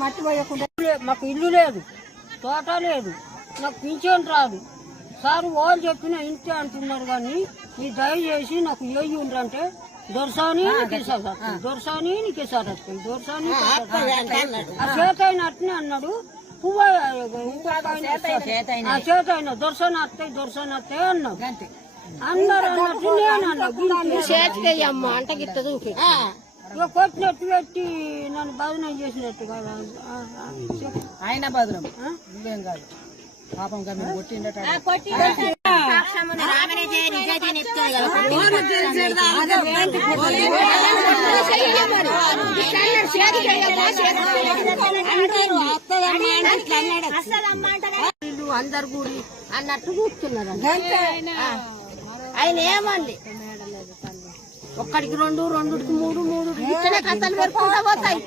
మట్టి పోయకుండా మాకు ఇల్లు లేదు తోట లేదు నాకు పింఛన్ రాదు. సార్ వాళ్ళు చెప్పిన ఇంతే అంటున్నారు కానీ మీ దయచేసి నాకు ఏయి ఉండంటే దొరసాని దొరసాని నీకేసారు దొరసాని ఆ చేత అయిన అట్నే అన్నాడు. పువ్వు చేత అయిన దొరసాని అత్తాయి దొరసాని అత్తాయి అన్నాడు. అందరు అన్నట్టు నేను అన్నా చేతికి అమ్మ అంట గిట్ట చూపి. ఇక కొట్టినట్టు పెట్టి నన్ను బదనం చేసినట్టు కదా. ఆయన భద్రం ఆ? నువ్వేం కాదు. పాపం మేము కొట్టిండట అందరు కూడి అన్నట్టు చూస్తున్నారు ఆ. ఆయన ఏమంది? ఒక్కడికి రెండు రెండుకి మూడు మూడు ఇట్లనే కథలు పెట్టుకుంటా పోతాయి.